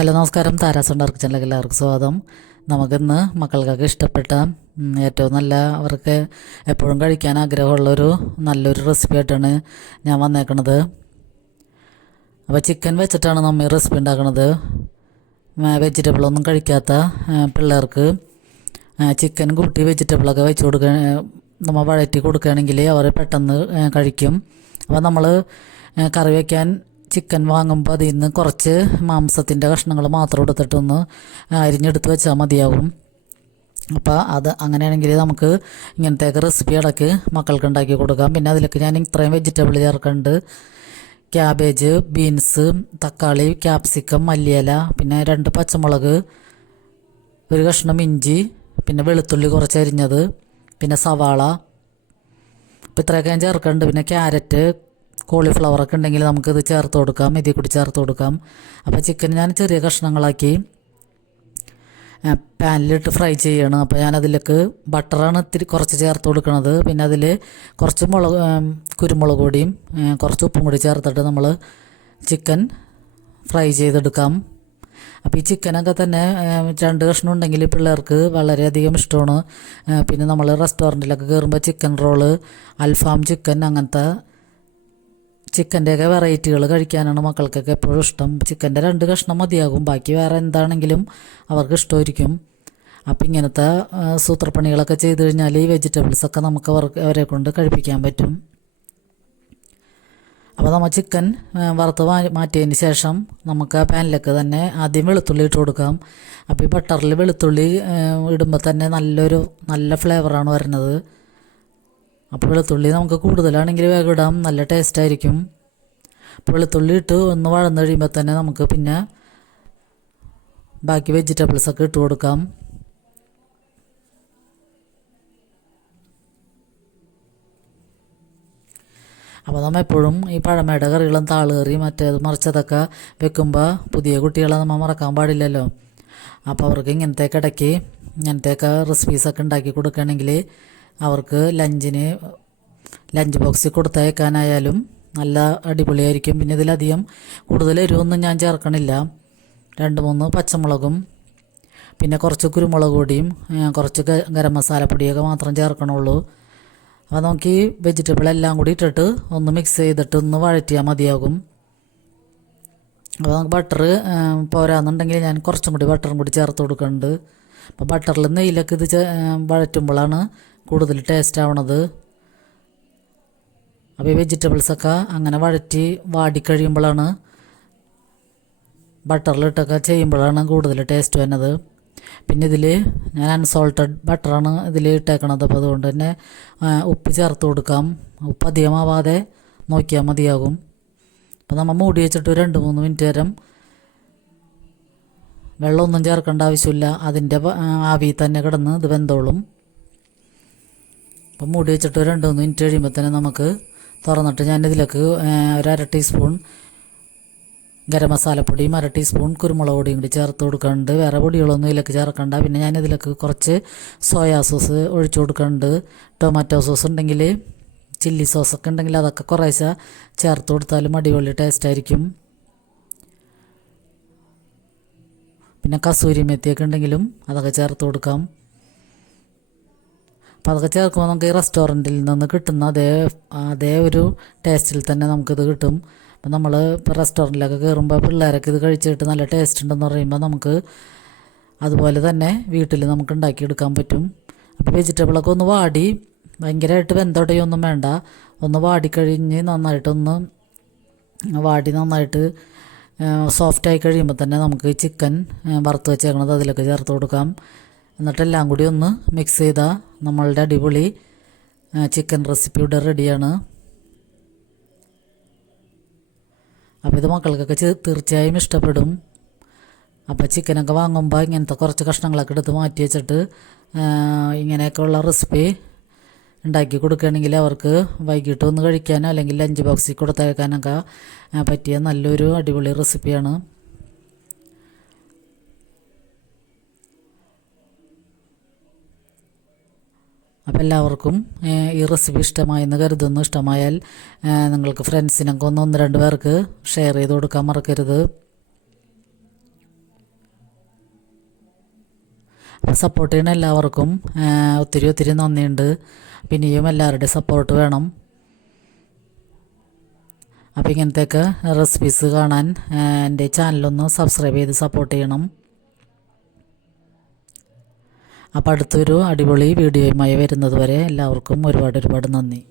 Hello നമസ്കാരം. Tara's ഉണ്ടാർക്ക് കിച്ചണിലേക്ക് എല്ലാവർക്കും സ്വാഗതം. നമുക്കിന്ന് മക്കൾക്കൊക്കെ ഇഷ്ടപ്പെട്ട ഏറ്റവും നല്ല അവർക്ക് എപ്പോഴും കഴിക്കാൻ ആഗ്രഹമുള്ളൊരു നല്ലൊരു റെസിപ്പി ആയിട്ടാണ് ഞാൻ വന്നേക്കണത്. അപ്പോൾ ചിക്കൻ വെച്ചിട്ടാണ് നമ്മൾ ഈ റെസിപ്പി ഉണ്ടാക്കുന്നത്. വെജിറ്റബിളൊന്നും കഴിക്കാത്ത പിള്ളേർക്ക് ചിക്കൻ കൂട്ടി വെജിറ്റബിളൊക്കെ വെച്ച് കൊടുക്കുക, നമ്മൾ വഴറ്റി കൊടുക്കുകയാണെങ്കിൽ അവർ പെട്ടെന്ന് കഴിക്കും. അപ്പോൾ നമ്മൾ കറി വയ്ക്കാൻ ചിക്കൻ വാങ്ങുമ്പോൾ അതിൽ നിന്ന് കുറച്ച് മാംസത്തിൻ്റെ കഷ്ണങ്ങൾ മാത്രം എടുത്തിട്ടൊന്ന് അരിഞ്ഞെടുത്ത് വെച്ചാൽ മതിയാവും. അപ്പോൾ അത് അങ്ങനെയാണെങ്കിൽ നമുക്ക് ഇങ്ങനത്തെയൊക്കെ റെസിപ്പി ഇടയ്ക്ക് മക്കൾക്ക് ഉണ്ടാക്കി കൊടുക്കാം. പിന്നെ അതിലേക്ക് ഞാൻ ഇത്രയും വെജിറ്റബിൾ ചേർക്കുന്നുണ്ട്: ക്യാബേജ്, ബീൻസ്, തക്കാളി, ക്യാപ്സിക്കം, മല്ലിയില, പിന്നെ 2 പച്ചമുളക്, ഒരു കഷ്ണം ഇഞ്ചി, പിന്നെ വെളുത്തുള്ളി കുറച്ച് അരിഞ്ഞത്, പിന്നെ സവാള. അപ്പോൾ ഇത്രയൊക്കെ ഞാൻ ചേർക്കുന്നുണ്ട്. പിന്നെ ക്യാരറ്റ്, കോളിഫ്ലവറൊക്കെ ഉണ്ടെങ്കിൽ നമുക്കിത് ചേർത്ത് കൊടുക്കാം, ഇതിൽ കൂടി ചേർത്ത് കൊടുക്കാം. അപ്പോൾ ചിക്കൻ ഞാൻ ചെറിയ കഷ്ണങ്ങളാക്കി പാനിലിട്ട് ഫ്രൈ ചെയ്യണം. അപ്പോൾ ഞാനതിലേക്ക് ബട്ടറാണ് കുറച്ച് ചേർത്ത് കൊടുക്കുന്നത്. പിന്നെ അതിൽ കുറച്ച് കുരുമുളക് പൊടിയും കുറച്ച് ഉപ്പും കൂടി ചേർത്തിട്ട് നമ്മൾ ചിക്കൻ ഫ്രൈ ചെയ്തെടുക്കാം. അപ്പോൾ ഈ ചിക്കനൊക്കെ തന്നെ 2 കഷ്ണം ഉണ്ടെങ്കിൽ പിള്ളേർക്ക് വളരെയധികം ഇഷ്ടമാണ്. പിന്നെ നമ്മൾ റെസ്റ്റോറൻറ്റിലൊക്കെ കയറുമ്പോൾ ചിക്കൻ റോള്, അൽഫാം ചിക്കൻ, അങ്ങനത്തെ ചിക്കൻ്റെയൊക്കെ വെറൈറ്റികൾ കഴിക്കാനാണ് മക്കൾക്കൊക്കെ എപ്പോഴും ഇഷ്ടം. ചിക്കൻ്റെ 2 കഷ്ണം മതിയാകും, ബാക്കി വേറെ എന്താണെങ്കിലും അവർക്ക് ഇഷ്ടമായിരിക്കും. അപ്പോൾ ഇങ്ങനത്തെ സൂത്രപ്പണികളൊക്കെ ചെയ്ത് കഴിഞ്ഞാൽ ഈ വെജിറ്റബിൾസൊക്കെ നമുക്ക് അവരെ കൊണ്ട് കഴിപ്പിക്കാൻ പറ്റും. അപ്പോൾ നമ്മൾ ചിക്കൻ വറുത്ത് മാറ്റിയതിന് ശേഷം നമുക്ക് ആ പാനിലേക്ക് തന്നെ ആദ്യം വെളുത്തുള്ളി ഇട്ട് കൊടുക്കാം. അപ്പോൾ ഈ ബട്ടറിൽ വെളുത്തുള്ളി ഇടുമ്പോൾ തന്നെ നല്ല ഫ്ലേവറാണ് വരുന്നത്. അപ്പോൾ വെളുത്തുള്ളി നമുക്ക് കൂടുതലാണെങ്കിൽ വേഗം ഇടാം, നല്ല ടേസ്റ്റായിരിക്കും. അപ്പോൾ വെളുത്തുള്ളി ഇട്ട് ഒന്ന് വഴന്ന് കഴിയുമ്പോൾ തന്നെ നമുക്ക് പിന്നെ ബാക്കി വെജിറ്റബിൾസൊക്കെ ഇട്ട് കൊടുക്കാം. അപ്പോൾ നമ്മൾ എപ്പോഴും ഈ പഴമയുടെ കറികളും താളുകറി മറ്റേത് മറിച്ചതൊക്കെ വെക്കുമ്പോൾ പുതിയ കുട്ടികളെ നമ്മൾ മറക്കാൻ പാടില്ലല്ലോ. അപ്പോൾ അവർക്ക് ഇങ്ങനത്തെയൊക്കെ റെസിപ്പീസൊക്കെ ഉണ്ടാക്കി കൊടുക്കുകയാണെങ്കിൽ അവർക്ക് ലഞ്ച് ബോക്സിൽ കൊടുത്തയക്കാനായാലും നല്ല അടിപൊളിയായിരിക്കും. പിന്നെ ഇതിലധികം കൂടുതൽ എരിവൊന്നും ഞാൻ ചേർക്കണില്ല. 2-3 പച്ചമുളകും പിന്നെ കുറച്ച് കുരുമുളക് പൊടിയും കുറച്ച് ഗരം മസാലപ്പൊടിയൊക്കെ മാത്രം ചേർക്കണുള്ളൂ. അപ്പോൾ നമുക്ക് ഈ വെജിറ്റബിൾ എല്ലാം കൂടി ഇട്ടിട്ട് ഒന്ന് മിക്സ് ചെയ്തിട്ട് ഒന്ന് വഴറ്റിയാൽ മതിയാകും. അപ്പോൾ നമുക്ക് ബട്ടർ പോരാന്നുണ്ടെങ്കിൽ ഞാൻ കുറച്ചും കൂടി ബട്ടറും കൂടി ചേർത്ത് കൊടുക്കുന്നുണ്ട്. അപ്പോൾ ബട്ടറിൽ നെയ്യിലൊക്കെ ഇത് വഴറ്റുമ്പോഴാണ് കൂടുതൽ ടേസ്റ്റ് ആവണത്. അപ്പോൾ ഈ വെജിറ്റബിൾസൊക്കെ അങ്ങനെ വാടിക്കഴിയുമ്പോഴാണ് ബട്ടറിലിട്ടൊക്കെ ചെയ്യുമ്പോഴാണ് കൂടുതൽ ടേസ്റ്റ് വരുന്നത്. പിന്നെ ഇതിൽ ഞാൻ അൺസോൾട്ടഡ് ബട്ടറാണ് ഇതിൽ ഇട്ടേക്കണത്. അപ്പോൾ അതുകൊണ്ട് തന്നെ ഉപ്പ് ചേർത്ത് കൊടുക്കാം. ഉപ്പ് അധികമാവാതെ നോക്കിയാൽ മതിയാകും. അപ്പോൾ നമ്മൾ മൂടി വെച്ചിട്ട് 2-3 മിനിറ്റ് നേരം വെള്ളമൊന്നും ചേർക്കേണ്ട ആവശ്യമില്ല, അതിൻ്റെ ആവി തന്നെ കിടന്ന് ഇത് വെന്തോളും. അപ്പോൾ മൂടി വെച്ചിട്ട് 2-3 മിനിറ്റ് കഴിയുമ്പോൾ തന്നെ നമുക്ക് തുറന്നിട്ട് ഞാനിതിലേക്ക് 1/2 ടീസ്പൂൺ ഗരം മസാലപ്പൊടിയും 1/2 ടീസ്പൂൺ കുരുമുളക് പൊടിയും കൂടി ചേർത്ത് കൊടുക്കുന്നുണ്ട്. വേറെ പൊടികളൊന്നും ഇതിലേക്ക് ചേർക്കണ്ട. പിന്നെ ഞാനിതിലേക്ക് കുറച്ച് സോയാ സോസ് ഒഴിച്ചു കൊടുക്കുന്നുണ്ട്. ടൊമാറ്റോ സോസ് ഉണ്ടെങ്കിൽ, ചില്ലി സോസൊക്കെ ഉണ്ടെങ്കിൽ അതൊക്കെ കുറേശ്ശെ ചേർത്ത് കൊടുത്താലും അടിപൊളി ടേസ്റ്റായിരിക്കും. പിന്നെ കസൂരി മെത്തിയൊക്കെ ഉണ്ടെങ്കിലും അതൊക്കെ ചേർത്ത് കൊടുക്കാം. അപ്പോൾ അതൊക്കെ ചേർക്കുമ്പോൾ നമുക്ക് ഈ റെസ്റ്റോറൻറ്റിൽ നിന്ന് കിട്ടുന്ന അതേ ഒരു ടേസ്റ്റിൽ തന്നെ നമുക്കിത് കിട്ടും. അപ്പോൾ നമ്മൾ ഇപ്പോൾ റെസ്റ്റോറൻറ്റിലൊക്കെ കയറുമ്പോൾ പിള്ളേരൊക്കെ ഇത് കഴിച്ചിട്ട് നല്ല ടേസ്റ്റ് ഉണ്ടെന്ന് പറയുമ്പോൾ നമുക്ക് അതുപോലെ തന്നെ വീട്ടിൽ നമുക്ക് ഉണ്ടാക്കിയെടുക്കാൻ പറ്റും. അപ്പോൾ വെജിറ്റബിളൊക്കെ ഒന്ന് ഭയങ്കരമായിട്ട് വെന്തോടയൊന്നും വേണ്ട, ഒന്ന് വാടിക്കഴിഞ്ഞ് നന്നായിട്ട് സോഫ്റ്റായി കഴിയുമ്പോൾ തന്നെ നമുക്ക് ചിക്കൻ വറുത്ത് വെച്ചേക്കണത് അതിലൊക്കെ ചേർത്ത് കൊടുക്കാം. എന്നിട്ടെല്ലാം കൂടി ഒന്ന് മിക്സ് ചെയ്താൽ നമ്മളുടെ അടിപൊളി ചിക്കൻ റെസിപ്പി ഇവിടെ റെഡിയാണ്. അപ്പോൾ ഇത് മക്കൾക്കൊക്കെ തീർച്ചയായും ഇഷ്ടപ്പെടും. അപ്പോൾ ചിക്കനൊക്കെ വാങ്ങുമ്പോൾ ഇങ്ങനത്തെ കുറച്ച് കഷ്ണങ്ങളൊക്കെ എടുത്ത് മാറ്റി വെച്ചിട്ട് ഇങ്ങനെയൊക്കെയുള്ള റെസിപ്പി ഉണ്ടാക്കി കൊടുക്കുകയാണെങ്കിൽ അവർക്ക് വൈകിട്ട് ഒന്ന് കഴിക്കാനോ അല്ലെങ്കിൽ ലഞ്ച് ബോക്സിൽ കൊടുത്തയക്കാനൊക്കെ പറ്റിയ നല്ലൊരു അടിപൊളി റെസിപ്പിയാണ്. അപ്പോൾ എല്ലാവർക്കും ഈ റെസിപ്പി ഇഷ്ടമായെന്ന് കരുതുന്നു. ഇഷ്ടമായാൽ നിങ്ങൾക്ക് ഫ്രണ്ട്സിനൊക്കെ 1-2 പേർക്ക് ഷെയർ ചെയ്ത് കൊടുക്കാൻ മറക്കരുത്. അപ്പോൾ സപ്പോർട്ട് ചെയ്യുന്ന എല്ലാവർക്കും ഒത്തിരി ഒത്തിരി നന്ദിയുണ്ട്. പിന്നെയും എല്ലാവരുടെയും സപ്പോർട്ട് വേണം. അപ്പോൾ ഇങ്ങനത്തെയൊക്കെ റെസിപ്പീസ് കാണാൻ എൻ്റെ ചാനലൊന്ന് സബ്സ്ക്രൈബ് ചെയ്ത് സപ്പോർട്ട് ചെയ്യണം. അപ്പോൾ അടുത്തൊരു അടിപൊളി വീഡിയോയുമായി വരുന്നത് വരെ എല്ലാവർക്കും ഒരുപാട് നന്ദി.